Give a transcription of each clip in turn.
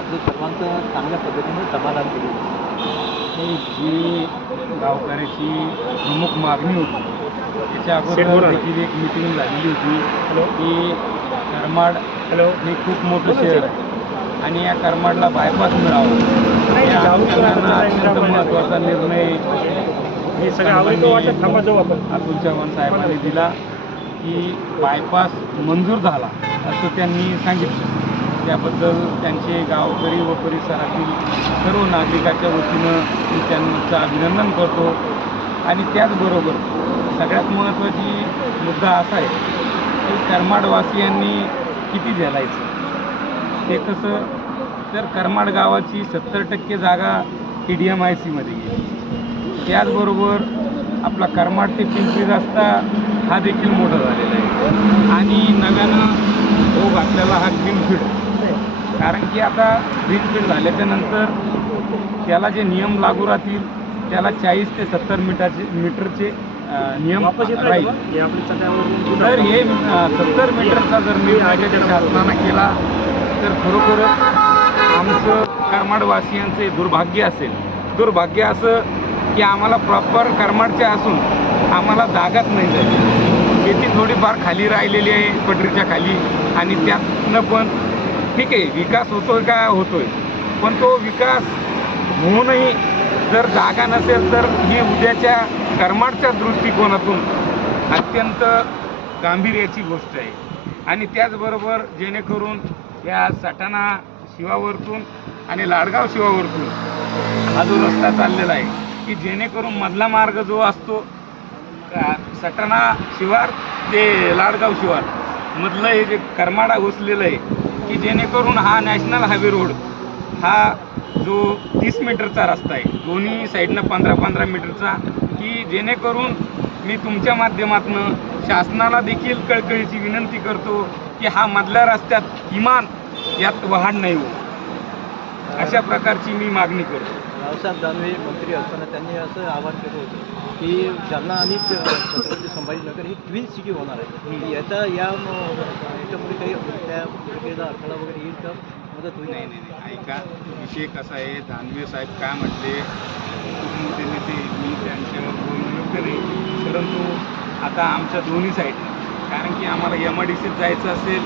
आपलं सर्वांचं चांगल्या पद्धतीने समाधान केलं. जी गावकऱ्याची प्रमुख मागणी होती त्याच्या अगोदर देखील एक मिटिंग झालेली होती की करमाड हे खूप मोठं शहर आहे आणि या करमाडला बायपास मिळावा. या अनुषंगानं अत्यंत महत्त्वाचा निर्णय हे अतुल चव्हाण साहेबांनी दिला की बायपास मंजूर झाला असं त्यांनी सांगितलं. त्याबद्दल त्यांचे गावकरी व परिसरातील सर्व नागरिकांच्या वतीनं मी त्यांचं अभिनंदन करतो. आणि त्याचबरोबर सगळ्यात महत्त्वाची मुद्दा असा आहे की करमाडवासियांनी किती झेलायचं. ते कसं तर करमाड गावाची 70% जागा TDMIC-मध्ये गेली. त्याचबरोबर आपला करमाड ते पिंपरी रस्ता हा देखील मोठा झालेला आहे आणि नव्यानं तो घातलेला हा ग्रीनफील्ड. कारण की आता ग्रीनफील्ड झाल्याच्या नंतर त्याला जे नियम लागू राहतील त्याला 40 ते 70 मीटरचे नियम राहील. तर हे 70 मीटरचा जर निर्णय शासनानं केला तर खरोखरच आमचं करमाडवासियांचे दुर्भाग्य असेल. दुर्भाग्य असं की आम्हाला प्रॉपर करमाडचे असून आम्हाला जागाच नाही झाली. शेती थोडीफार खाली राहिलेली आहे पटरीच्या खाली आणि त्यातनं पण ठीक आहे विकास होतोय का होतोय, पण तो विकास होऊनही जर जागा नसेल तर ही उद्याच्या करमाडच्या दृष्टिकोनातून अत्यंत गांभीर्याची गोष्ट आहे. आणि त्याचबरोबर जेणेकरून या सटाणा शिवावरतून आणि लाडगाव शिवावरतून हा जो रस्ता चाललेला आहे की जेणेकरून मधला मार्ग जो असतो सटाणा शिवार ते लाडगाव शिवार मधलं हे जे करमाडा घुसलेलं आहे की जेणेकरून हा नॅशनल हायवे रोड हा जो 30 मीटरचा रस्ता आहे दोन्ही साईडनं 15-15 मीटरचा की जेणेकरून मी तुमच्या माध्यमातून शासनाला देखील कळकळीची विनंती करतो की हा मधल्या रस्त्यात किमान यात वाहन नाही हो अशा प्रकारची मी मागणी करतो. रावसाहेब दानवे मंत्री असताना त्यांनी असं आवाहन केलं होतं की जालना आणि छत्रपती संभाजीनगर ही ट्विन सिटी होणार आहे. याच्यामध्ये काही त्या प्रक्रियेला अडथळा वगैरे येईल का, मदत होईल? नाही ऐका, विषय कसा आहे, दानवे साहेब काय म्हटले खूप मोठे नेते मी त्यांच्यावर बोलणं योग्य नाही. परंतु आता आमच्या दोन्ही साईडनं कारण की आम्हाला MIDCत जायचं असेल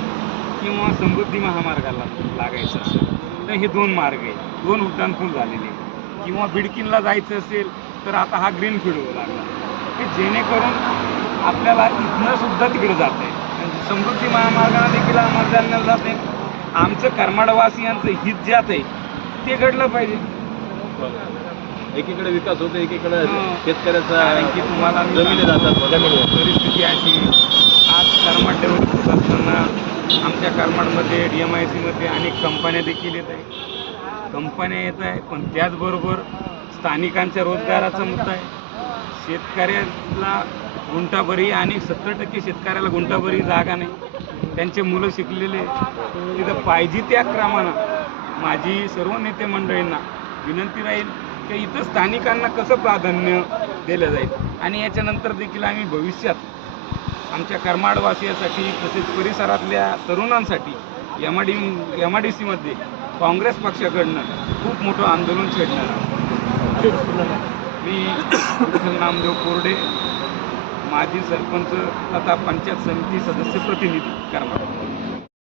किंवा समृद्धी महामार्गाला लागायचं असेल तर हे 2 मार्ग आहे, 2 उड्डाणपूल झालेले किंवा बिडकीनला जायचं असेल तर आता हा ग्रीनफील्ड होऊ लागला की जेणेकरून आपल्याला इथनं सुद्धा तिकडे जात आहे. समृद्धी महामार्गाने देखील आम्हाला जालन्याला जाते. आमचं करमाडवासियांचं हित ज्यात आहे ते घडलं पाहिजे. एकीकडे विकास होतो एकीकडे शेतकऱ्याचा की तुम्हाला जमिनी जातात. परिस्थिती अशी आज करमाड डेव्हलप होत असताना आमच्या करमाडमध्ये DMIC-मध्ये अनेक कंपन्या देखील येत आहे. कंपन्या येत आहे पण त्याचबरोबर स्थानिकांच्या रोजगाराचा मुद्दा आहे. शेतकऱ्याला गुंठाभरी आणि 70% शेतकऱ्याला गुंठाभरी जागा नाही. त्यांचे मुलं शिकलेले तिथं पाहिजे त्या क्रमानं माझी सर्व नेते मंडळींना विनंती राहील की इथं स्थानिकांना कसं प्राधान्य दिलं जाईल. आणि याच्यानंतर देखील आम्ही भविष्यात आमच्या करमाडवासियासाठी तसेच परिसरातल्या तरुणांसाठी MIDC-मध्ये काँग्रेस पक्षाकडनं खूप मोठं आंदोलन छेडणार आहोत. मी विठ्ठल नामदेव कोरडे, माजी सरपंच तथा पंचायत समिती सदस्य प्रतिनिधी करमाड.